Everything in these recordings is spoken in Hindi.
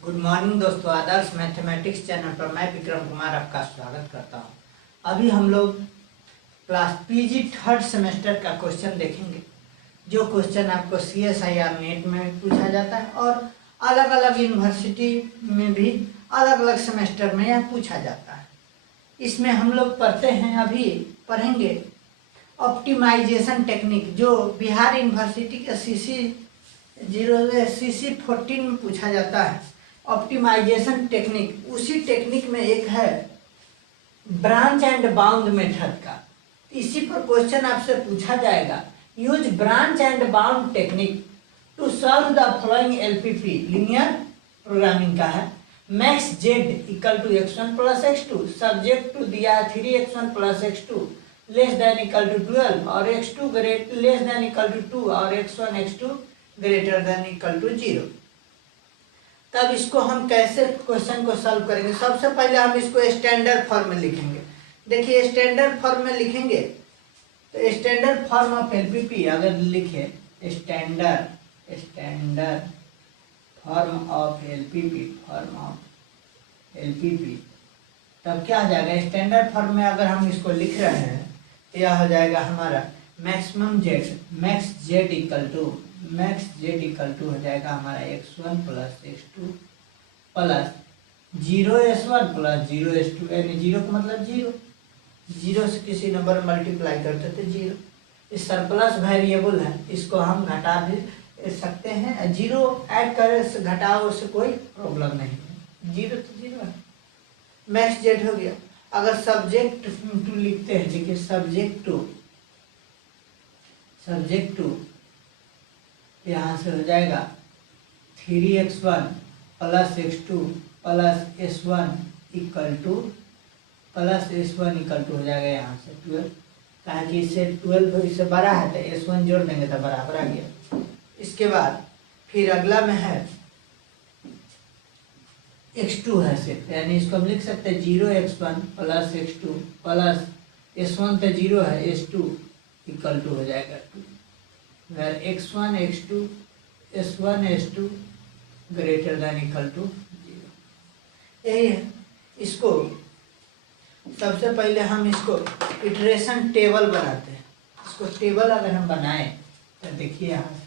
गुड मॉर्निंग दोस्तों, आदर्श मैथमेटिक्स चैनल पर मैं विक्रम कुमार आपका स्वागत करता हूं। अभी हम लोग क्लास पीजी थर्ड सेमेस्टर का क्वेश्चन देखेंगे, जो क्वेश्चन आपको CSIR नेट में पूछा जाता है और अलग अलग यूनिवर्सिटी में भी अलग अलग सेमेस्टर में यह पूछा जाता है। इसमें हम लोग पढ़ेंगे ऑप्टिमाइजेशन टेक्निक, जो बिहार यूनिवर्सिटी के CC14 में पूछा जाता है। ऑप्टिमाइजेशन टेक्निक, उसी टेक्निक में एक है ब्रांच एंड बाउंड मेथड का। इसी पर क्वेश्चन आपसे पूछा जाएगा, use branch and bound technique to solve the following LPP, linear programming का है। Max z equal to x1 plus x2, subject to दिया है 3x1 plus x2 less than equal to 12 और x2 less than equal to 2 और x1 x2 greater than equal to 0। तब इसको हम कैसे क्वेश्चन को सॉल्व करेंगे? सबसे पहले हम इसको स्टैंडर्ड फॉर्म में लिखेंगे। देखिए, स्टैंडर्ड फॉर्म में लिखेंगे तो स्टैंडर्ड फॉर्म ऑफ LPP अगर लिखे स्टैंडर्ड फॉर्म ऑफ LPP, तब क्या आ जाएगा? स्टैंडर्ड फॉर्म में अगर हम इसको लिख रहे हैं तो यह हो जाएगा हमारा मैक्स जेड इक्वल टू हो जाएगा हमारा x1 plus x2 plus 0s1 plus 0s2, यानी 0 का मतलब 0 से किसी नंबर मल्टीप्लाई करते थे 0। इस सरप्लस वेरिएबल है, इसको हम घटा भी सकते हैं। 0 ऐड करे से घटाओ से कोई प्रॉब्लम नहीं है, 0 तो 0 है। मैक्स जेड हो गया। अगर सब्जेक्ट टू लिखते हैं, देखिए सब्जेक्ट टू यहाँ से हो जाएगा 3x1 plus x2 plus s1 equal to हो जाएगा यहाँ से 12, कहा कि इससे 12 इससे बड़ा है तो s1 जोड़ देंगे तो बराबर आ गया। इसके बाद फिर अगला में है x2 है सिर्फ, यानी इसको हम लिख सकते हैं 0x1 plus x2 plus s1 तो 0 है, s2 इक्वल टू हो जाएगा 2, where x1 x2 s1 s2 greater than equal to 0। यही है। इसको सबसे पहले हम इसको इटरेशन टेबल बनाते हैं। इसको टेबल अगर हम बनाएं तो देखिए यहाँ से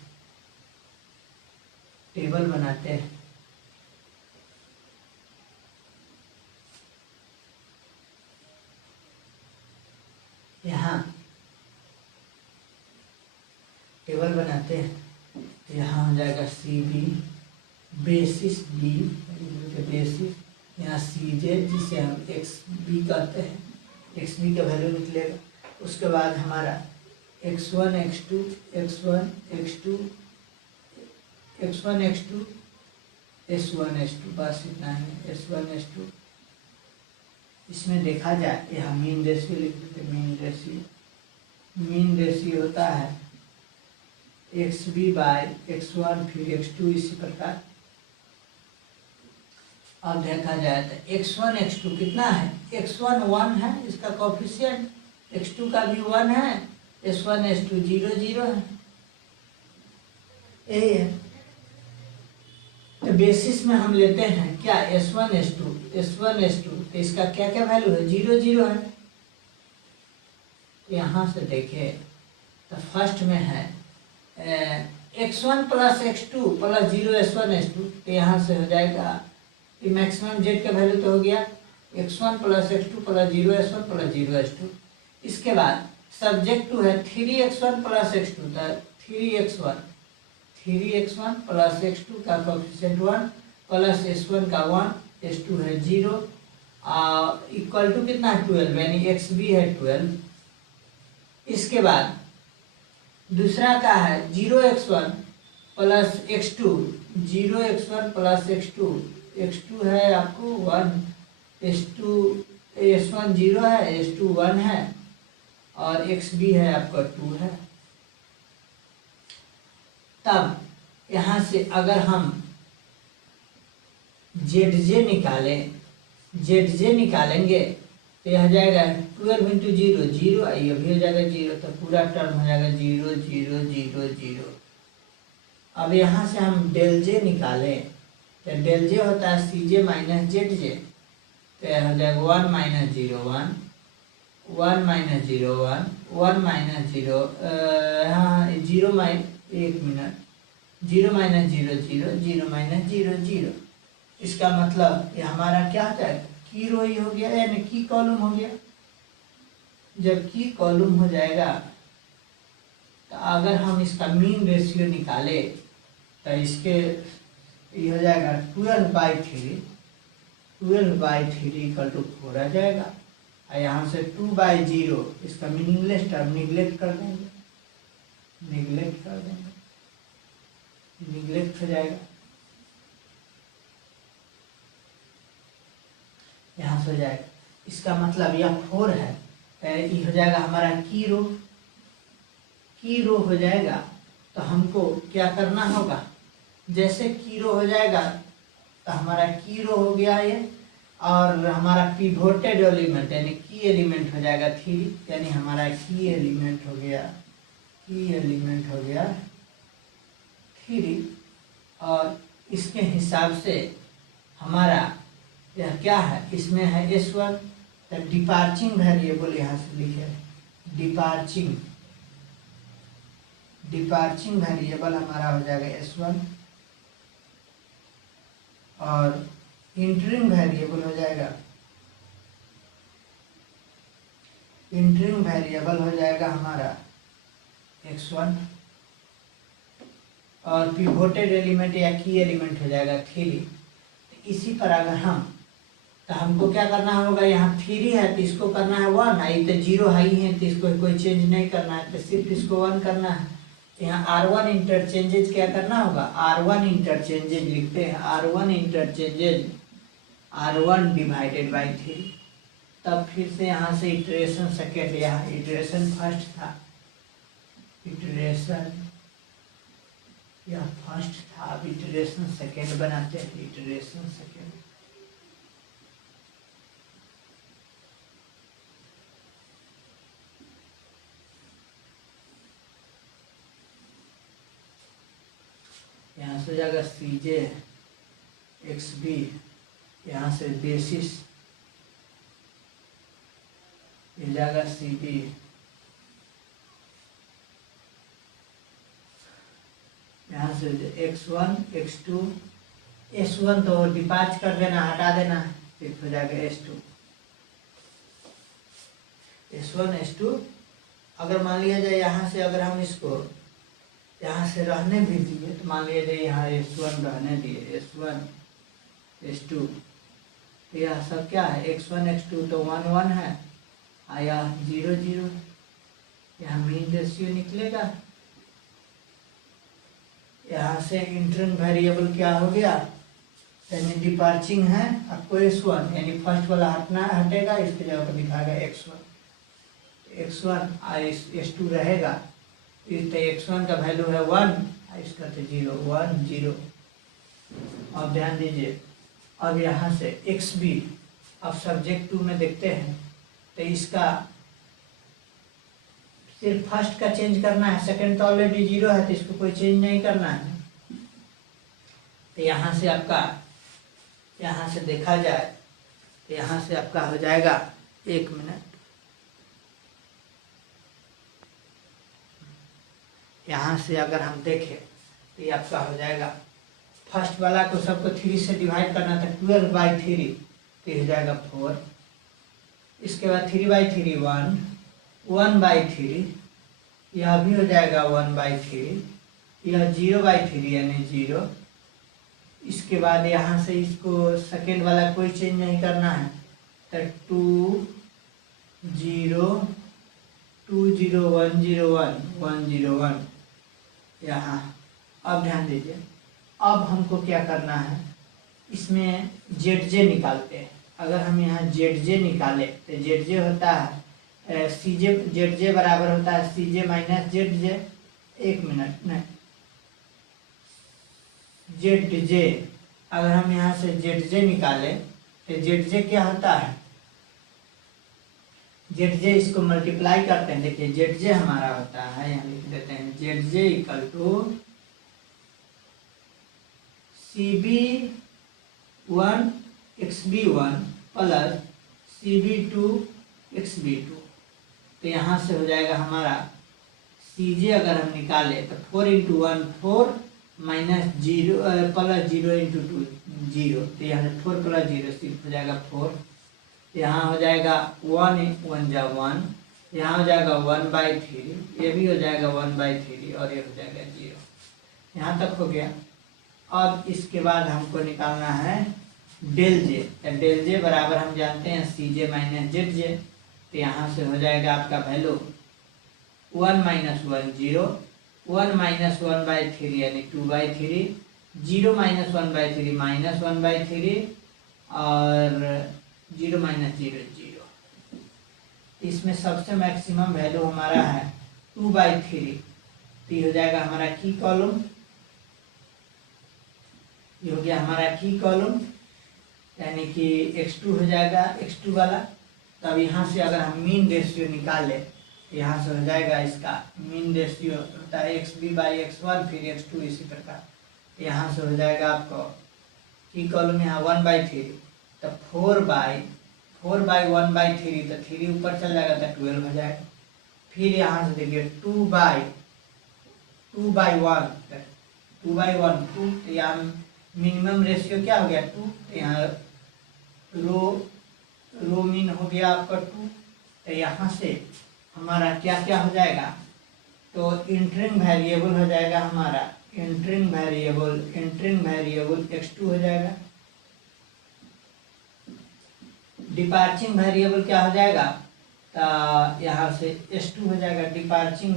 टेबल बनाते हैं। यहाँ टेबल बनाते हैं तो यहाँ हो जाएगा CB बेसिस B बेसिस, यहाँ CJ जिसे हम XB कहते हैं, XB का वैल्यू निकलेगा। उसके बाद हमारा x1 x2 s1 s2 बस इतना है, s1 s2। इसमें देखा जाए यहाँ मीन रेशियो लिख देते। मीन रेशियो होता है xB बाय x1 फिर x2, इसी प्रकार। अब देखा जाए तो x1 x2 कितना है? x1 1 है, इसका कोफिशिएंट, x2 का भी 1 है, s1 s2 0 0 है। यही है। तो बेसिस में हम लेते हैं क्या? s1 s2 तो इसका क्या क्या वैल्यू है? 0 0 है। यहाँ से देखें तो फर्स्ट में है x1 plus x2 plus 0 s1 s2, तो यहाँ से हो जाएगा ये मैक्सिमम जेड का वैल्यू तो हो गया x1 plus x2 plus 0 s1 plus 0 s2। इसके बाद सब्जेक्ट टू है 3x1 plus x2, 3x1 plus x2 का कोएफिशिएंट 1 प्लस s1 का 1, s2 है 0 इक्वल टू कितना है? 12, यानी xB है 12। इसके बाद दूसरा का है 0x1 plus x2, 0x1 plus x2 है आपको 1, s1 0 है, s2 1 है और xB है आपका 2 है। तब यहाँ से अगर हम ZJ निकालेंगे तो यह जाएगा 12 इंटू 0 0, ये भी हो जाएगा 0, तो पूरा टर्म हो जाएगा 0 0 0 0। अब यहाँ से हम del J निकालें तो डेल जे होता है सी जे माइनस जेड जे, तो यह हो जाएगा 1 माइनस 0 1, 1 माइनस 0 1, 1 माइनस 0 हाँ 0 माइनस 1 मिनट 0 माइनस 0 0, 0 माइनस 0 0। इसका मतलब ये हमारा क्या हो जाएगा, की रो ही हो गया यानी की कॉलम हो गया। जब की कॉलम हो जाएगा तो अगर हम इसका मीन रेशियो निकाले तो इसके ये हो जाएगा 12/3, 12/3 इक्वल टू 4 आ जाएगा। और यहाँ से 2/0 इसका मीनिंगलेस टर्म निगलेक्ट कर देंगे, निगलेक्ट कर देंगे, निगलेक्ट हो जाएगा। यहाँ से हो जाएगा, इसका मतलब यह 4 है, ये हो जाएगा हमारा की रो, की रो हो जाएगा। तो हमको क्या करना होगा, जैसे की रो हो जाएगा तो हमारा की रो हो गया ये, और हमारा पिवोटेड एलिमेंट यानी की एलिमेंट हो जाएगा 3, यानी हमारा की एलिमेंट हो गया, की एलिमेंट हो गया 3। और इसके हिसाब से हमारा यह क्या है, इसमें है S1, तो डिपार्चिंग वेरिएबल यहाँ से लिखे, डिपार्चिंग, डिपार्चिंग वेरिएबल हमारा हो जाएगा S1, और इंटरिंग वेरिएबल हो जाएगा, इंटरिंग वेरिएबल हो जाएगा हमारा X1, और पिवोटेड एलिमेंट या की एलिमेंट हो जाएगा 3। इसी पर अगर हम, तो हमको क्या करना होगा, यहाँ 3 है तो इसको करना है 1, आई तो 0 हाई है तो इसको कोई चेंज नहीं करना है, तो सिर्फ इसको 1 करना है। तो यहाँ R1 इंटरचेंजेज क्या करना होगा, R1 इंटरचेंजेज लिखते हैं, R1 interchanges R1 divided by 3। तब फिर से यहाँ से इटरेशन सेकेंड, यहाँ इटरेशन फर्स्ट था, इटरेशन यह फर्स्ट था, अब इटरेशन सेकेंड बनाते हैं, इटरेशन सेकेंड। यहाँ से जाएगा सी जे एक्स बी, यहाँ से बेसिस ये जाएगा सी बी, यहाँ से x1 x2, S1 तो डिपार्च कर देना, हटा देना, फिर हो जाएगा S2, S1 S2। अगर मान लिया जाए यहाँ से अगर हम इसको यहाँ से रहने भी दिए तो मान लिया जाए यहाँ S1 रहने दिए, S1 S2, तो यह सब क्या है, x1 x2 तो 1 1 है, आया 0 0, यहाँ मीन रेशियो निकलेगा। यहाँ से इंटरन वेरिएबल क्या हो गया, यानी डिपार्चिंग है आपको S1, यानी फर्स्ट वाला हटना हटेगा, इसके जगह पर दिखाएगा x1, x1 S2 रहेगा, तो x1 का वैल्यू है 1, इसका तो 0 1 0। अब ध्यान दीजिए, अब यहाँ से XB, अब सब्जेक्ट 2 में देखते हैं, तो इसका सिर्फ फर्स्ट का चेंज करना है, सेकंड तो ऑलरेडी 0 है तो इसको कोई चेंज नहीं करना है। तो यहाँ से आपका, यहाँ से देखा जाए तो यहाँ से आपका हो जाएगा, 1 मिनट, यहाँ से अगर हम देखें तो ये आपका हो जाएगा, फर्स्ट वाला को सबको 3 से डिवाइड करना था, 12/3, तो ये हो जाएगा 4। इसके बाद 3/3 1, 1/3, यह भी हो जाएगा 1/3, यह 0/3 यानी 0। इसके बाद यहाँ से इसको सेकेंड वाला कोई चेंज नहीं करना है, तो 2 0 2 0 1 0 1 1 0 1 यहाँ। अब ध्यान दीजिए, अब हमको क्या करना है, इसमें ZJ निकालते हैं। अगर हम यहाँ ZJ निकाले तो ZJ होता है CJ, ZJ बराबर होता है CJ माइनस ZJ, 1 मिनट नहीं, ZJ। अगर हम यहाँ से ZJ निकाले तो ZJ क्या होता है, ZJ इसको मल्टीप्लाई करते हैं, देखिए ZJ हमारा होता है, यहाँ लिख देते हैं ZJ equal to CB 1xb1 प्लस cb2xb2। तो यहाँ से हो जाएगा हमारा cj अगर हम निकाले तो 4 इंटू 1 4 माइनस 0 प्लस 0 इंटू 2 0। तो यहाँ से 4 प्लस 0 सिर्फ हो जाएगा 4। यहाँ हो जाएगा 1 1 जा 1, यहाँ हो जाएगा 1/3, ये भी हो जाएगा 1/3 और ये हो जाएगा 0। यहाँ तक हो गया। अब इसके बाद हमको निकालना है डेल जे। तो डेल जे बराबर हम जानते हैं CJ माइनस ZJ। तो यहाँ से हो जाएगा आपका वैल्यू 1 माइनस 1 0, 1 माइनस 1/3 यानी 2/3, 0 माइनस 1/3 माइनस 1/3 और 0 माइनस 0 0। इसमें सबसे मैक्सिमम वैल्यू हमारा है 2/3। तो ये हो जाएगा हमारा की कॉलम, ये हो गया हमारा की कॉलम, यानी कि x2 हो जाएगा x2 वाला। तो अब यहाँ से अगर हम मीन रेशियो निकाले तो यहाँ से हो जाएगा इसका मीन रेशियो होता है xb/x1 फिर x2 इसी प्रकार। यहाँ से हो जाएगा आपको की कॉलम यहाँ 1/3, तो 4/1/3, तो 3 ऊपर चल जाएगा तो 12 हो जाएगा। फिर यहाँ से देखिए 2/1 2/1 2। तो यहाँ मिनिमम रेशियो क्या हो गया 2। तो यहाँ रो मीन हो गया आपका 2। तो यहाँ से हमारा क्या क्या हो जाएगा, तो इंटरिंग वेरिएबल हो जाएगा हमारा इंटरिंग वेरिएबल x2 हो जाएगा। डिपार्चिंग वेरिएबल क्या हो जाएगा, तो यहाँ से s2 हो जाएगा। डिपार्चिंग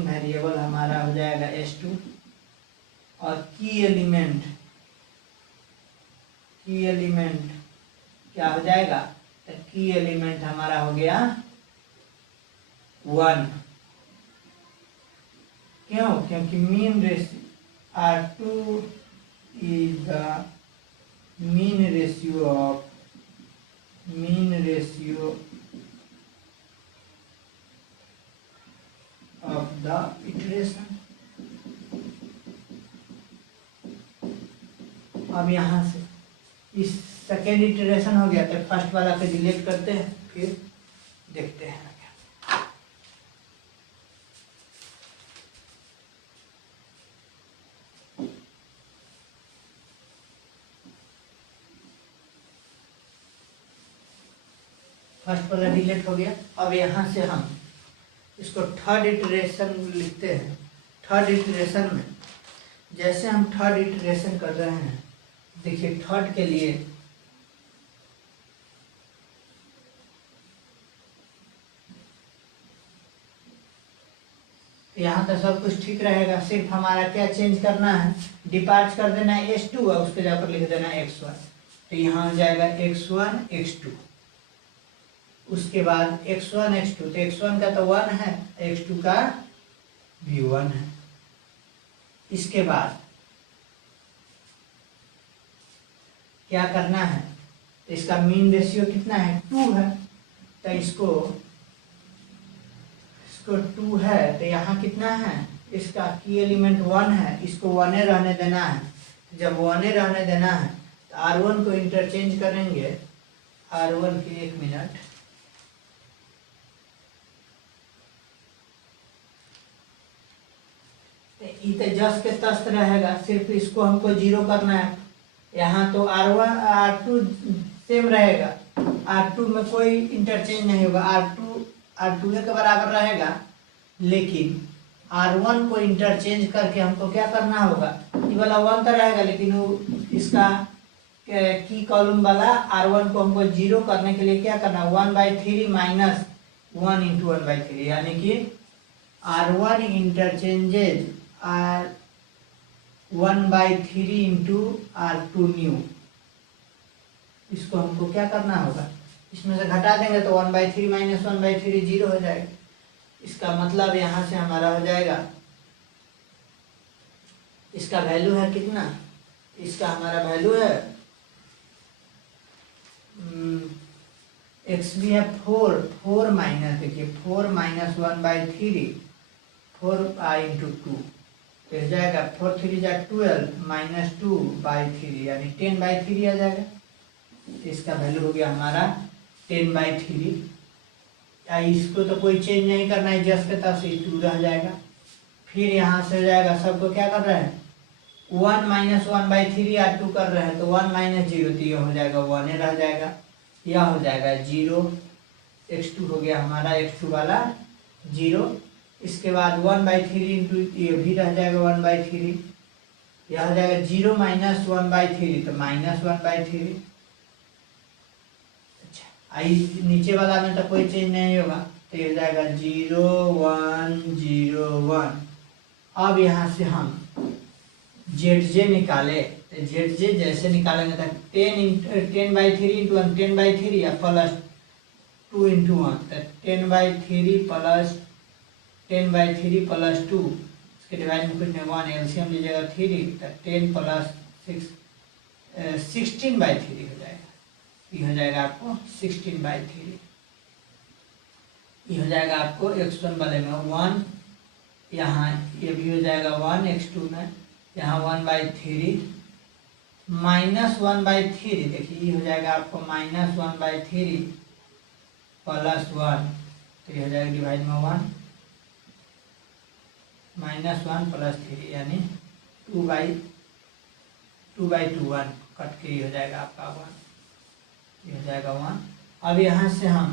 वेरिएबल हमारा हो जाएगा s2। और की एलिमेंट क्या हो जाएगा, तो की एलिमेंट हमारा हो गया 1। क्यों, क्योंकि mean ratio R2 is the mean ratio of the iteration। अब यहाँ से इस सेकेंड इटरेशन हो गया तो फर्स्ट वाला पे डिलीट करते हैं, फिर देखते हैं। फर्स्ट वाला डिलीट हो गया। अब यहाँ से हम इसको थर्ड इटरेशन लिखते हैं। थर्ड इटरेशन में जैसे हम थर्ड इटरेशन कर रहे हैं, देखिए थर्ड के लिए यहाँ तो सब कुछ ठीक रहेगा, सिर्फ हमारा क्या चेंज करना है, डिपार्च कर देना है s2 और उसके जगह पर लिख देना है x1। तो यहाँ हो जाएगा x1 x2, उसके बाद x1 x2। तो x1 का तो 1 है, x2 का भी 1 है। इसके बाद क्या करना है, तो इसका मीन रेशियो कितना है 2 है। तो इसको 2 है, तो यहाँ कितना है, इसका की एलिमेंट 1 है, इसको 1 रहने देना है। जब 1 रहने देना है तो R1 को इंटरचेंज करेंगे। R1 की 1 मिनट, तो जस के तस्त रहेगा, सिर्फ इसको हमको 0 करना है। यहाँ तो R1 R2 सेम रहेगा, R2 में कोई इंटरचेंज नहीं होगा, R2 के बराबर रहेगा। लेकिन R1 को इंटरचेंज करके हमको क्या करना होगा, ये वाला 1 तो रहेगा, लेकिन वो इसका की कॉलम वाला R1 को हमको 0 करने के लिए क्या करना, 1/3 माइनस 1 इंटू 1/3, यानी कि R1 interchanges 1/3 into R2 new. इसको हमको क्या करना होगा, इसमें से घटा देंगे तो 1/3 माइनस 1/3 0 हो जाएगा। इसका मतलब यहाँ से हमारा हो जाएगा, इसका वैल्यू है कितना, इसका हमारा वैल्यू है x भी है 4 माइनस, देखिए 4 माइनस 1/3, 4/2 तो हो जाएगा 4 3 जा 12 माइनस 2/3 यानी 10/3 आ जाएगा। इसका वैल्यू हो गया हमारा 10/3। इसको तो कोई चेंज नहीं करना है, जस्ट के तब से 2 रह जाएगा। फिर यहाँ से हो जाएगा, सबको क्या कर रहे हैं 1 माइनस 1/3 या 2 कर रहे हैं तो 1 माइनस 0 तो ये हो जाएगा 1 रह जाएगा, यह हो जाएगा 0। x2 हो गया हमारा x2 वाला 0। इसके बाद 1/3 इंटू ये भी रह जाएगा 1/3, यह हो जाएगा 0 माइनस 1/3 तो माइनस 1/3। अच्छा आई नीचे वाला में तो कोई चेंज नहीं होगा तो ये हो जाएगा 0 1 0 1। अब यहाँ से हम ZJ निकाले तो ZJ जैसे निकालेंगे तो 10/3 इंटू 1 10/3 या प्लस 2 इंटू 1 तो 10/3 प्लस 10/3 प्लस 2 इसके डिवाइड में कुछ नहीं 1 एलसीएम लीजिएगा 3 तो 10 प्लस 6 16/3 हो जाएगा। ये हो जाएगा आपको 16/3। ये हो जाएगा आपको x1 वाले में 1, यहाँ ये भी हो जाएगा 1 x2 में, यहाँ 1/3 माइनस 1/3 देखिए ये हो जाएगा आपको माइनस 1/3 प्लस 1 तो ये हो जाएगा डिवाइड में 1 माइनस 1 प्लस 3 यानी 2/2 1 कट के ये हो जाएगा आपका 1, ये हो जाएगा 1। अब यहाँ से हम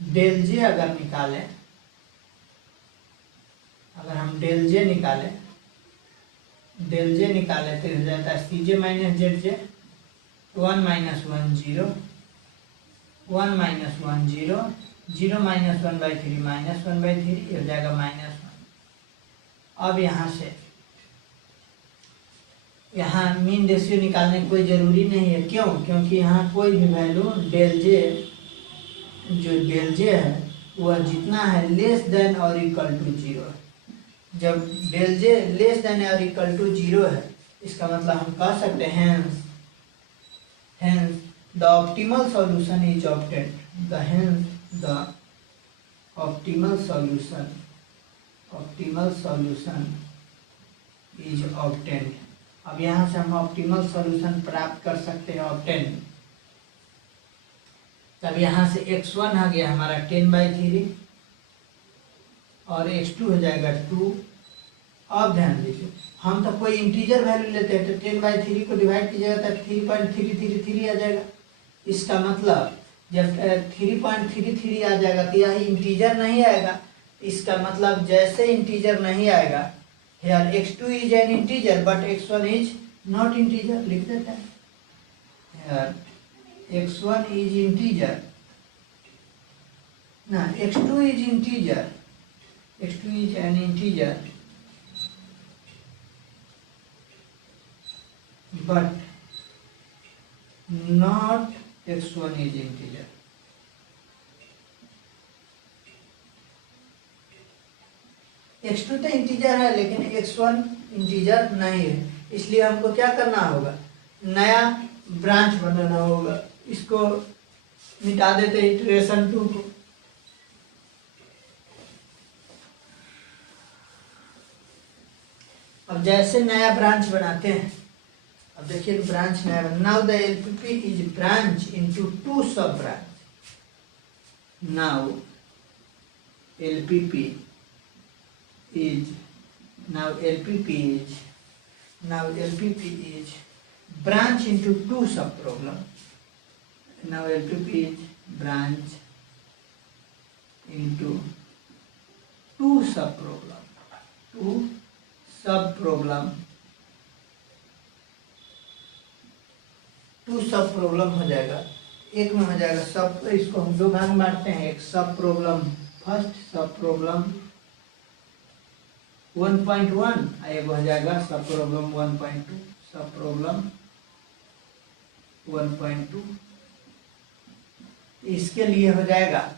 डेल जे अगर निकालें, अगर हम डेल जे निकालें तो हो जाता है CJ minus ZJ 1 minus 1 0 1 minus 1 0 0 minus 1/3 minus 1/3 हो जाएगा माइनस 1। अब यहाँ से यहाँ मीन रेशियो निकालने की कोई ज़रूरी नहीं है, क्यों? क्योंकि यहाँ कोई भी वैल्यू डेल जे है वह जितना है लेस देन और इक्वल टू 0 है। जब डेल जे लेस देन और इक्वल टू 0 है इसका मतलब हम कह सकते हैं hence the optimal solution is obtained, the optimal solution is obtained। अब यहाँ से हम ऑप्टिमल सॉल्यूशन प्राप्त कर सकते हैं ऑब्टेन। तब यहाँ से x1 आ गया हमारा 10/3 और x2 हो जाएगा 2। अब ध्यान दीजिए हम तो कोई इंटीजर वैल्यू लेते हैं तो 10/3 को डिवाइड कीजिएगा तो 3.333 आ जाएगा। इसका मतलब जब 3.33 आ जाएगा तो यह इंटीजर नहीं आएगा। इसका मतलब जैसे इंटीजर नहीं आएगा, here x2 is an integer but x1 is not integer, लिख देता है here x1 is integer ना x2 is integer, x2 is an integer but not x1 is integer। x2 तो इंटीजर है लेकिन x1 इंटीजर नहीं है, इसलिए हमको क्या करना होगा नया ब्रांच बनाना होगा। इसको मिटा देते हैं इटरेशन 2 को। अब जैसे नया ब्रांच बनाते हैं, अब देखिए ब्रांच नया now the LPP is branch into 2 सब branch. Now LPP is branch into 2 sub problem। now LPP is branch into 2 sub problem हो जाएगा। एक में हो जाएगा सब, इसको हम 2 भाग में बांटते हैं, एक सब प्रॉब्लम फर्स्ट सब प्रॉब्लम 1.1 एक हो जाएगा सब प्रॉब्लम 1.2 सब प्रॉब्लम 1.2। इसके लिए हो जाएगा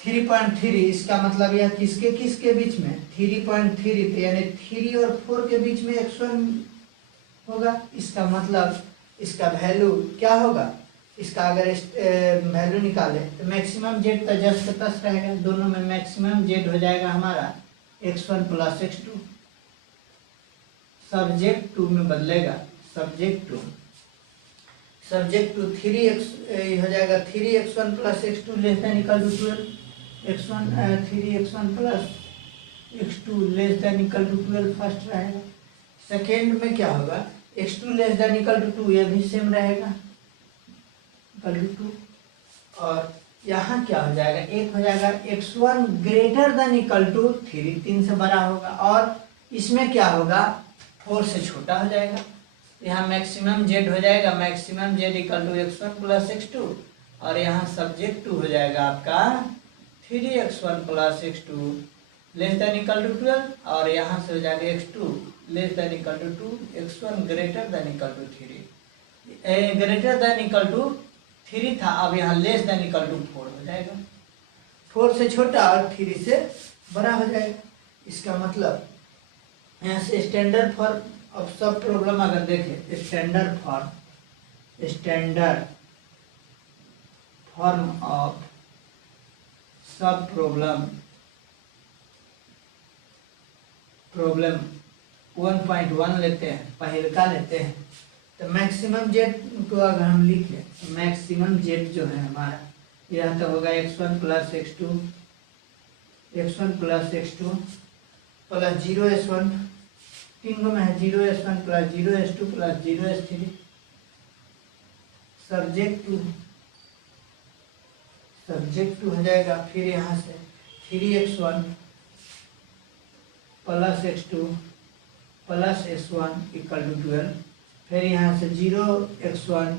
3.3। इसका मतलब यह किसके बीच में 3.3 यानी 3 और 4 के बीच में x1 होगा। इसका मतलब इसका वैल्यू क्या होगा इसका अगर वैल्यू निकाले तो मैक्सिमम जेड का जस्ट तस रहेगा, दोनों में मैक्सिमम जेड हो जाएगा हमारा x1 plus x2। Subject to में बदलेगा, सब्जेक्ट टू 3x हो जाएगा 3x1 plus x2 less than equal to 12। x1 3x1 plus x2 less than equal to 12 first रहेगा। सेकेंड में क्या होगा, x2 less than equal to 2, ये भी सेम रहेगा इक्वल टू 2। और यहाँ क्या हो जाएगा, एक हो जाएगा x1 greater than equal to 3, 3 से बड़ा होगा, और इसमें क्या होगा 4 से छोटा हो जाएगा। यहाँ मैक्सिमम जेड हो जाएगा, maximum z equal to x1 plus x2, और यहाँ सब्जेक्ट टू हो जाएगा आपका 3x1 plus x2 less than equal to 12, और यहाँ से हो जाएगा x2 less than equal to 2, x1 greater than equal to 3, greater than equal to 3 था, अब यहाँ लेस देन इक्वल टू 4 हो जाएगा। 4 से छोटा और 3 से बड़ा हो जाएगा। इसका मतलब यहाँ से स्टैंडर्ड फॉर्म ऑफ सब प्रॉब्लम अगर देखें, स्टैंडर्ड फॉर्म ऑफ सब प्रॉब्लम 1.1 लेते हैं, पहलका लेते हैं। तो मैक्सिमम जेड को अगर हम लिखें तो मैक्सिमम जेड जो है हमारा यह तो होगा x1 plus x2 plus 0s1, तीनों में है 0s1 plus 0s2 plus 0s3। Subject to हो जाएगा, फिर यहाँ से 3x1 plus x2 plus s1 equal to 12, फिर यहाँ से 0x1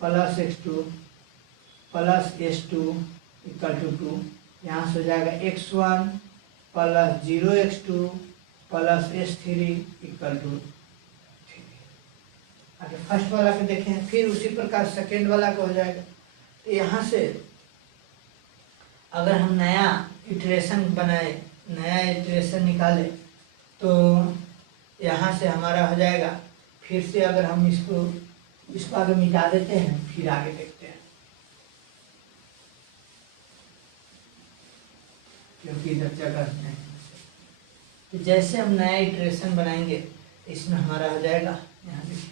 plus x2 plus s2 equal to 2, यहाँ से हो जाएगा x1 plus 0x2 plus s3 equal to 3। आगे फर्स्ट वाला को देखें, फिर उसी प्रकार सेकेंड वाला को हो जाएगा। तो यहाँ से अगर हम नया इटरेशन बनाए, नया इटरेशन निकाले, तो यहाँ से हमारा हो जाएगा, फिर से अगर हम इसको आगे मिटा देते हैं, फिर आगे देखते हैं, क्योंकि इधर जगह नहीं। तो जैसे हम नया इटरेशन बनाएंगे इसमें हमारा हो जाएगा, यहाँ देखिए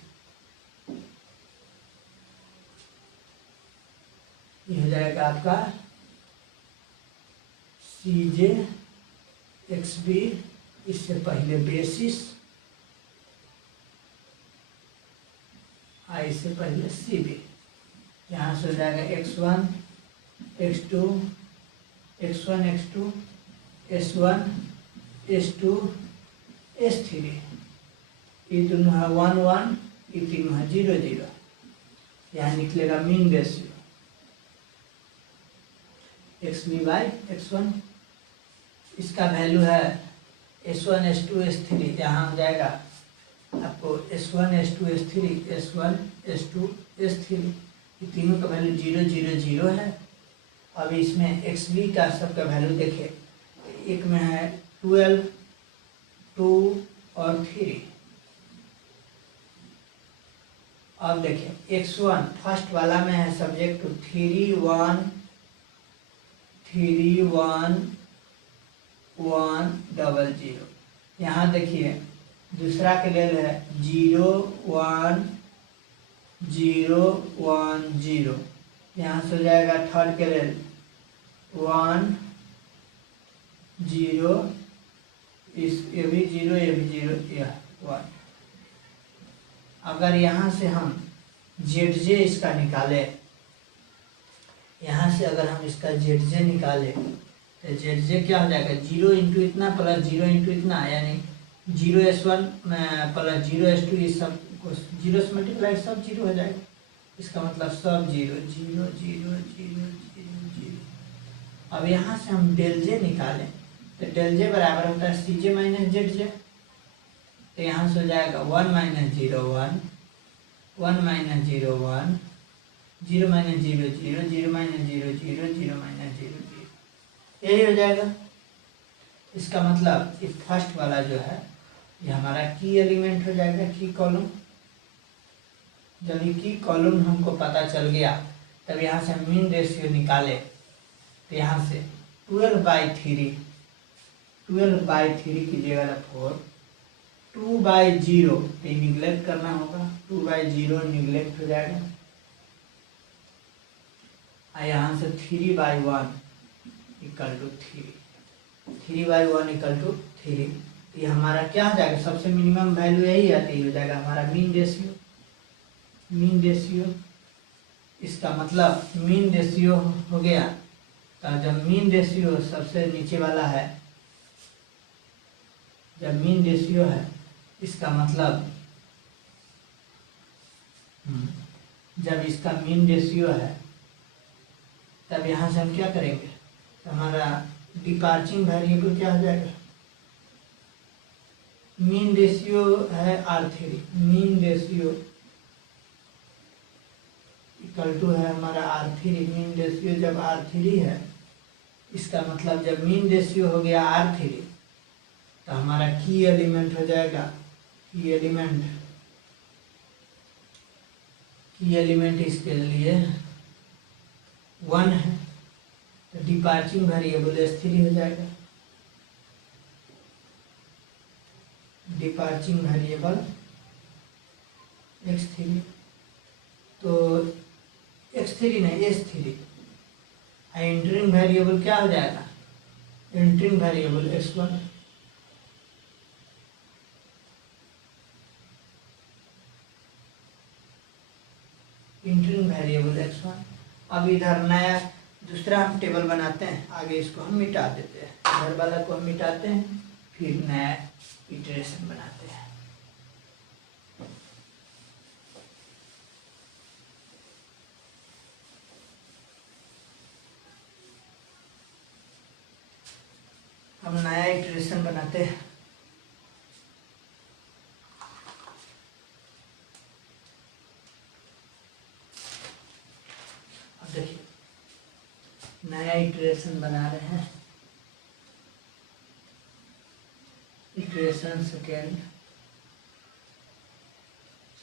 ये हो जाएगा आपका CJ XB, इससे पहले बेसिस, I से पहले CB, यहाँ से हो जाएगा x1 x2 s1 s2 s3, ये दोनों है 1 1, ये तीनों है 0 0, यहाँ निकलेगा mean ratio XB by x1। इसका वैल्यू है s1 s2 s3, यहाँ हो जाएगा आपको s1 s2 s3 s1 s2 s3, ये तीनों का वैल्यू 0 0 0 है। अब इसमें XB का सबका वैल्यू देखें, एक में है 12 2 और 3। अब देखिए x1 फर्स्ट वाला में है सब्जेक्ट टू 3 1 1 0 0। यहाँ देखिए दूसरा के लिए है 0 1 0 1 0, यहाँ से हो जाएगा थर्ड के लिए 1 0, ये भी 0 ये भी 0, यह 1। अगर यहाँ से हम ZJ इसका निकाले, यहाँ से अगर हम इसका ZJ निकाले तो ZJ क्या हो जाएगा 0 इंटू इतना प्लस 0 इंटू इतना, यानी 0s1 प्लस 0s2, ये सब को 0 से मल्टीप्लाई सब 0 हो जाएगा। इसका मतलब सब 0 0 0 0 0 0। अब यहाँ से हम डेल जे निकालें तो डेल जे बराबर होता है CJ माइनस ZJ, तो यहाँ से हो जाएगा 1 minus 0 1 1 minus 0 1 0 minus 0 0 0 minus 0 0 0 minus 0 0, यही हो जाएगा। इसका मतलब ये फर्स्ट वाला जो है ये हमारा की एलिमेंट हो जाएगा, की कॉलम। जब की कॉलम हमको पता चल गया तब यहाँ से हम मीन रेशियो निकाले तो यहाँ से 12/3 कीजिएगा ना 4 2/0 तो निगलेक्ट करना होगा 2/0 निगलेक्ट हो जाएगा और यहाँ से 3/1 इक्वल टू 3/1 इक्वल टू 3 ये हमारा क्या हो जाएगा सबसे मिनिमम वैल्यू यही है तो ये हो जाएगा हमारा मीन रेशियो। इसका मतलब मीन रेशियो हो गया तो जब मीन रेशियो सबसे नीचे वाला है जब मीन रेशियो है इसका मतलब जब इसका मीन रेशियो है तब यहाँ से हम क्या करेंगे तो हमारा डिपार्चिंग वेरिएबल क्या हो जाएगा मीन रेशियो है R3 mean ratio equal to है हमारा R3 मीन रेशियो जब R3 है इसका मतलब जब मीन रेशियो हो गया R3 तो हमारा की एलिमेंट हो जाएगा की एलिमेंट इसके लिए 1 है तो डिपार्चिंग वेरिएबल S3 हो जाएगा डिपार्चिंग वेरिएबल x3 तो x3 नहीं S3 एंटरिंग वेरिएबल क्या हो जाएगा entering variable x1 entering variable x1। अब इधर नया दूसरा हम टेबल बनाते हैं आगे इसको हम मिटा देते हैं इधर वाला को हम मिटाते हैं फिर नया इटरेशन बनाते हैं। हम नया इटरेशन बनाते हैं अब देखिए नया इटरेशन बना रहे हैं इक्वेशन सेकेंड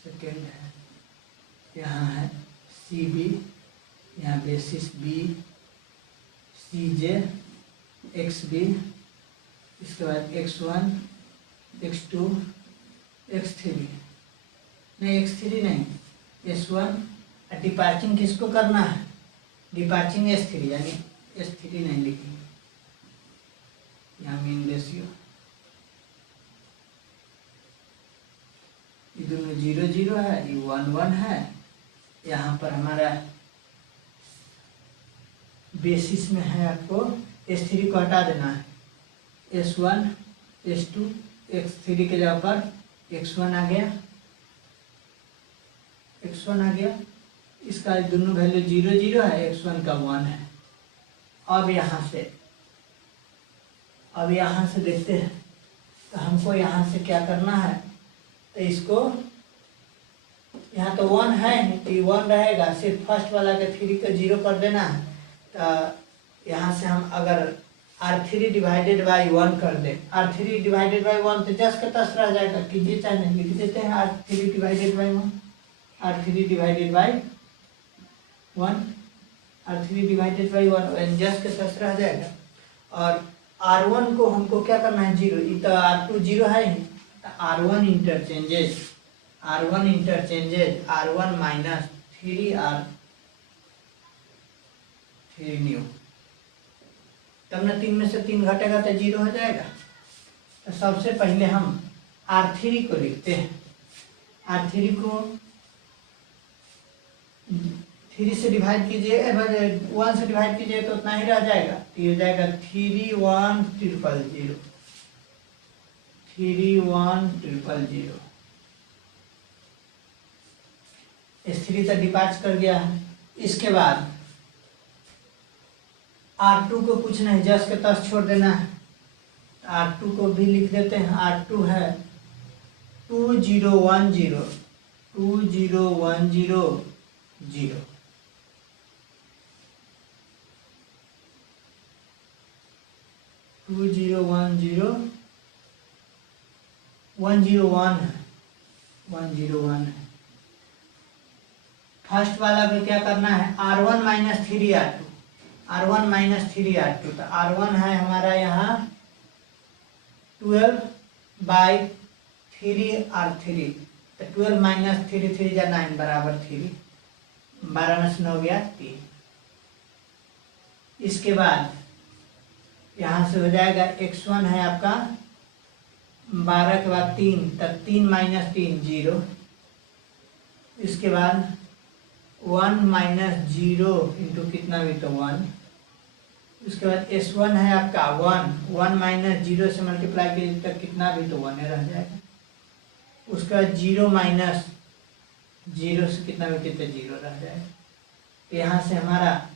है यहाँ है CB यहाँ बेसिस B CJ XB इसके बाद X1 X2 X3 नहीं X3 नहीं S1 डिपार्चिंग किसको करना है डिपार्चिंग S3 यानी S3 नहीं लिखेंगे यहाँ मीन रेशियो ये दोनों 0 0 है ये 1 1 है यहाँ पर हमारा बेसिस में है आपको S3 को हटा देना है S1 S2 X3 के जगह पर X1 आ गया इसका दोनों वैल्यू 0 0 है X1 का 1 है। अब यहाँ से देखते हैं तो हमको यहाँ से क्या करना है तो इसको यहाँ तो 1 है तो ये 1 रहेगा सिर्फ फर्स्ट वाला के 3 का 0 कर देना है तो यहाँ से हम अगर R3 डिवाइडेड बाई 1 कर दें R3 डिवाइडेड बाई 1 तो जस्ट का तस रह जाएगा कीजिए चाहे नहीं लिख देते हैं R3 divided by 1 R3 divided by 1 R3 divided by 1 just का तस रह जाएगा और R1 को हमको क्या करना है 0 ये तो R2 0 है ही R1 interchanges R1 minus 3R 3 new तब ना 3 में से 3 घटेगा तो 0 हो जाएगा। तो सबसे पहले हम R3 को लिखते हैं R3 को 3 से डिवाइड कीजिए 1 से डिवाइड कीजिए तो उतना ही रह जाएगा तो ये हो जाएगा 31000 S3 तक डिपार्च कर गया है। इसके बाद R2 को कुछ नहीं जस्ट के तस छोड़ देना है R2 को भी लिख देते हैं R2 है 2010 101 है फर्स्ट वाला पे क्या करना है, R1 minus 3R2, R1 minus 3R2, तो R1 है हमारा यहाँ 12/3R3, तो 12 माइनस 3 3 या 9 बराबर 3, 12 में से 9 गया 3। इसके बाद यहाँ से हो जाएगा x1 है आपका 12 के बाद 3, तब 3 माइनस 3 0। इसके बाद 1 माइनस 0 इंटू कितना भी तो 1। उसके बाद S1 है आपका 1 माइनस 0 से मल्टीप्लाई कीजिए तक कितना भी तो 1 रह जाएगा। उसके बाद 0 माइनस 0 से कितना भी कितना 0 रह जाएगा। तो यहाँ से हमारा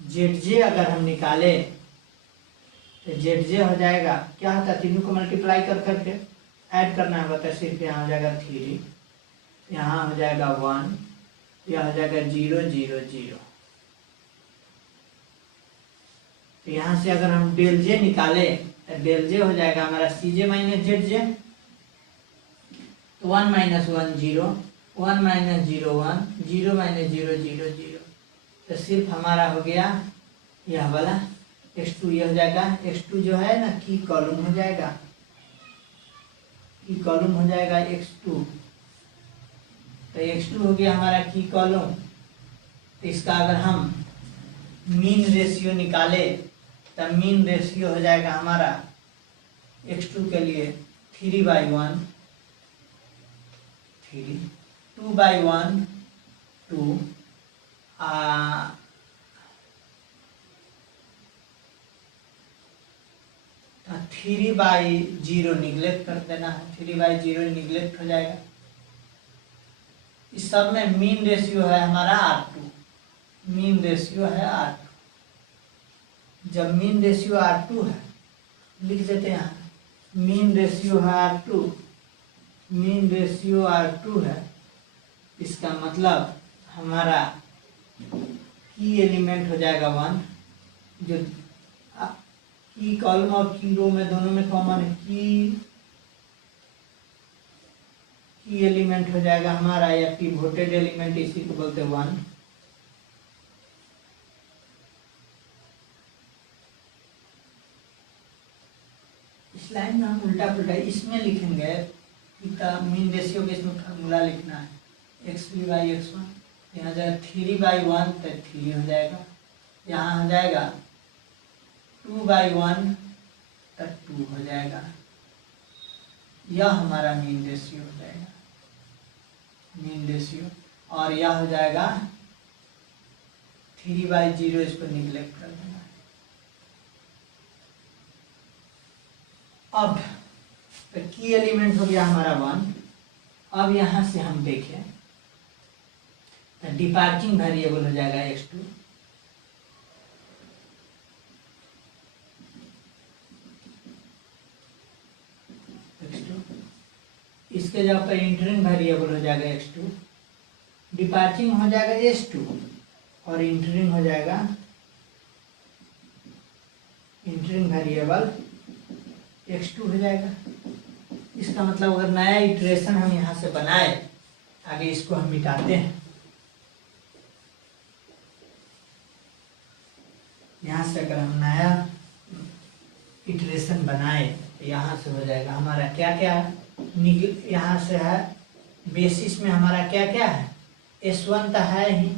ZJ अगर हम निकाले तो ZJ हो जाएगा, क्या होता है, तीनों को मल्टीप्लाई कर करके ऐड करना है, बता सिर्फ यहाँ हो जाएगा 3, यहाँ हो जाएगा 1, यह हो जाएगा 0 0 0। तो यहाँ से अगर हम डेल जे निकाले तो डेल जे हो जाएगा हमारा CJ माइनस ZJ, तो 1 माइनस 1 0, 1 माइनस 0 1, 0 माइनस 0 0 0। तो सिर्फ हमारा हो गया यह वाला x2, ये हो जाएगा x2 जो है ना की कॉलम हो जाएगा, की कॉलम हो जाएगा x2। तो x2 हो गया हमारा की कॉलम। तो इसका अगर हम मीन रेशियो निकाले तो मीन रेशियो हो जाएगा हमारा x2 के लिए 3/1 3, 2/1 2, 3/0 निगलेक्ट कर देना है, 3/0 निगलेक्ट हो जाएगा। इस सब में मीन रेशियो है हमारा R2, मीन रेशियो है R2। जब मीन रेशियो R2 है, लिख देते हैं यहाँ मीन रेशियो है R2, मीन रेशियो R2 है, इसका मतलब हमारा की एलिमेंट हो जाएगा 1, जो की कॉलम और की रो में दोनों में कॉमन है, की एलिमेंट हो जाएगा हमारा या पिवोटेड एलिमेंट, इसी को बोलते हैं 1। इस लाइन में हम उल्टा पुल्टा इसमें लिखेंगे कि मीन रेशियो के इसमें फार्मूला लिखना है, x3/x1, यहाँ जाएगा 3/1 तो 3 हो जाएगा, यहाँ हो जाएगा 2/1 तो 2 हो जाएगा। यह हमारा मीन रेशियो हो जाएगा, मीन रेशियो। और यह हो जाएगा 3/0, इसको निगलेक्ट कर देना है। अब तो की एलिमेंट हो गया हमारा 1। अब यहाँ से हम देखें तो डिपार्चिंग वेरिएबल हो जाएगा x2, इसके जगह पर इंटरिंग वेरिएबल हो जाएगा x2, डिपार्चिंग हो जाएगा s2 और इंटरिंग हो जाएगा इंटरिंग वेरिएबल x2 हो जाएगा। इसका मतलब अगर नया इटरेशन हम यहाँ से बनाए, आगे इसको हम मिटाते हैं, यहाँ से अगर हम नया इटरेशन बनाए तो यहाँ से हो जाएगा हमारा क्या क्या, यहाँ से है बेसिस में हमारा क्या क्या है, S1 तो है ही,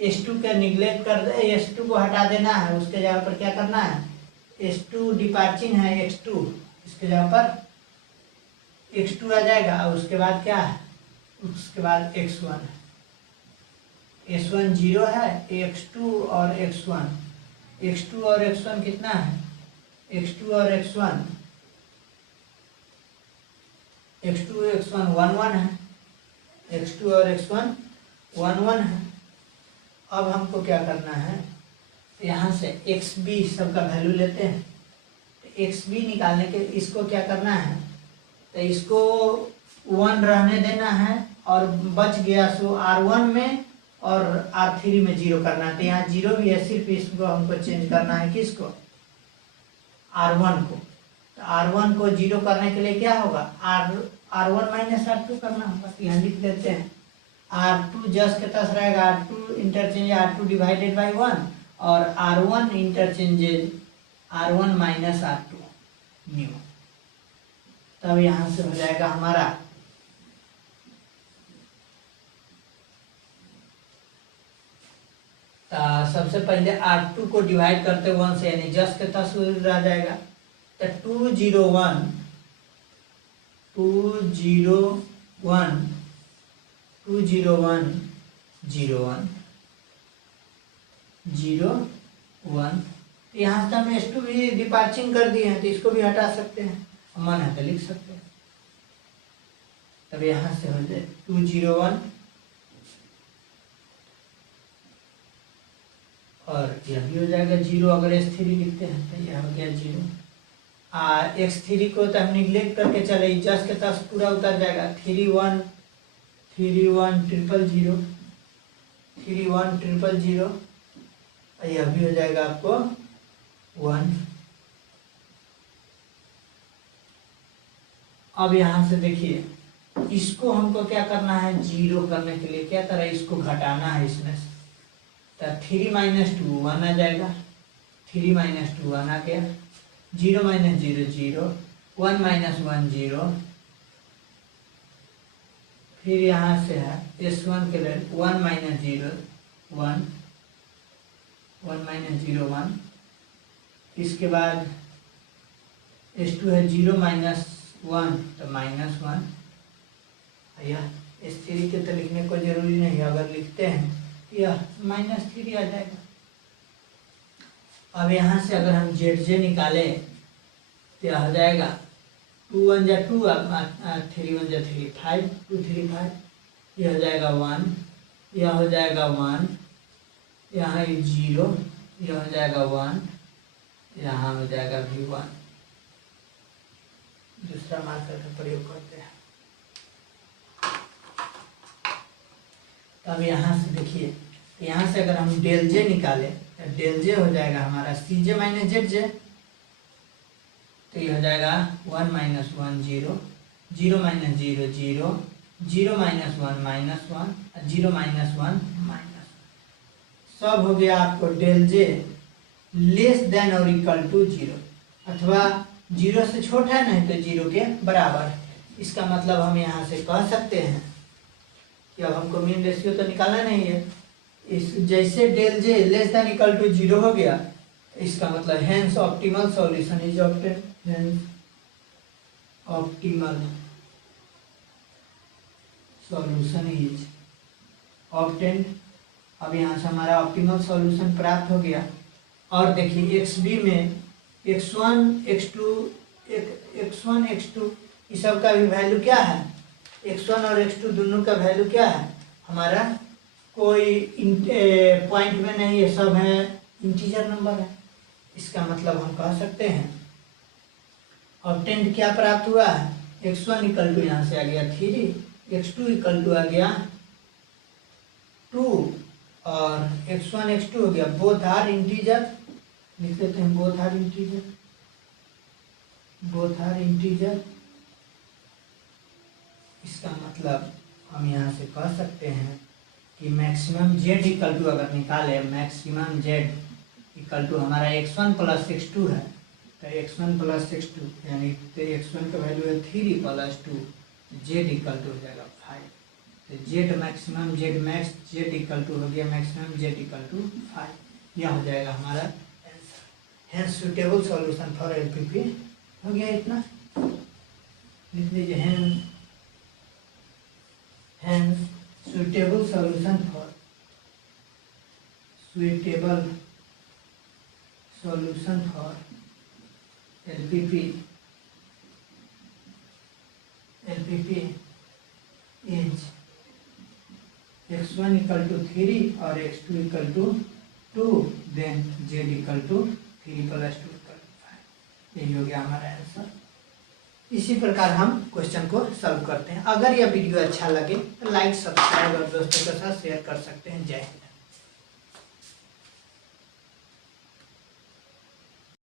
S2 का निगलेक्ट कर दे, S2 को हटा देना है, उसके जगह पर क्या करना है, S2 डिपार्चिंग है x2, इसके जगह पर x2 आ जाएगा। और उसके बाद क्या है, उसके बाद x1 है, S1 0 है, x2 और x1, x2 और x1 कितना है, x2 और x1 1 1 है, x2 और x1 1 1 है। अब हमको क्या करना है, तो यहाँ से xb सबका वैल्यू लेते हैं, तो xb निकालने के इसको क्या करना है, तो इसको 1 रहने देना है और बच गया सो R1 में और R3 में 0 करना है। तो यहाँ 0 भी है, सिर्फ इसको हमको चेंज करना है, किसको, R1 को। तो R1 को 0 करने के लिए क्या होगा, R1 माइनस R2 करना होगा। तो यहाँ लिख देते हैं R2 जस्ट के तस रहेगा, R2 interchange R2 divided by 1 और R1 interchanges R1 minus R2 new. तब यहाँ से हो जाएगा हमारा सबसे पहले R2 को डिवाइड करते 1 से, यानी जस्ट के तस रह जाएगा। तो 201 यहाँ से हम S2 भी डिपार्चिंग कर दिए हैं, तो इसको भी हटा सकते हैं, मन है तो लिख सकते हैं। तब यहाँ से हो जाए 201 और यह भी हो जाएगा 0। अगर S3 लिखते हैं तो यह हो गया 0। X3 को तो हम निगलेक्ट करके चले, जस्ट के तस पूरा उतर जाएगा। 31,000,000 यह भी हो जाएगा आपको 1। अब यहाँ से देखिए, इसको हमको क्या करना है, 0 करने के लिए क्या तरह इसको घटाना है इसमें से। तो 3 - 2 1 आ जाएगा, 3 - 2 1 आ गया, 0 - 0 0, 1 - 1 0। फिर यहाँ से है S1 के लिए 1 - 0 1, 1 - 0 1। इसके बाद S2 है 0 - 1 तो -1। यह S3 के तो लिखने को जरूरी नहीं है, अगर लिखते हैं यह -3 आ जाएगा। अब यहाँ से अगर हम ZJ निकाले तो यह हो जाएगा 2 1 जा 2, 3 1 जा 3 5, 2 3 5, यह हो जाएगा 1, यह हो जाएगा 1, यहाँ 0, यह हो जाएगा 1, यहाँ हो जाएगा भी 1। दूसरा मार्कर का प्रयोग करते हैं। तब यहाँ से देखिए, यहाँ से अगर हम डेल जे निकाले तो डेल जे हो जाएगा हमारा CJ - ZJ। तो ये हो जाएगा 1 - 1 0, 0 - 0 0, 0 - 1 -1, 0 - 1 -1। सब हो गया आपको डेल जे लेस देन और इक्वल टू 0, अथवा 0 से छोटा है नहीं तो 0 के बराबर। इसका मतलब हम यहाँ से कह सकते हैं कि अब हमको मीन रेशियो तो निकालना नहीं है। इस जैसे del j less than equal to 0 हो गया, इसका मतलब hence optimal solution is obtain, hence optimal solution is obtain. अब यहाँ से हमारा ऑप्टिमल सॉल्यूशन प्राप्त हो गया। और देखिए XB में x1 x2 इस सब का भी वैल्यू क्या है, x1 और x2 दोनों का वैल्यू क्या है हमारा, कोई पॉइंट में नहीं है, सब है इंटीजर नंबर है। इसका मतलब हम कह सकते हैं ऑब्टेंड क्या प्राप्त हुआ है, x1 इक्वल टू यहाँ से आ गया 3, x2 इक्वल टू आ गया 2 और x1 x2 हो गया, बोथ आर इंटीजर। लिख देते हैं both are integer, both are integer. इसका मतलब हम यहाँ से कह सकते हैं कि मैक्सिमम z इक्वल टू अगर निकाले, मैक्सिमम z इक्वल टू हमारा x1 + x2 है, तो x1 + x2 यानी तो x1 का वैल्यू है 3 + 2, z इक्वल टू हो जाएगा 5। तो z maximum z max z equal to हो गया मैक्सिमम z इक्वल टू 5। यह हो जाएगा हमारा answer. Hence suitable solution for LPP हो गया इतना, लिख लीजिए hence suitable solution for LPP is x1 equal to 3 और x2 equal to 2, then z equal to 3 + 2 equal to 5। यही हो गया हमारा आंसर। इसी प्रकार हम क्वेश्चन को सॉल्व करते हैं। अगर यह वीडियो अच्छा लगे तो लाइक, सब्सक्राइब और दोस्तों के साथ शेयर कर सकते हैं। जय हिंद।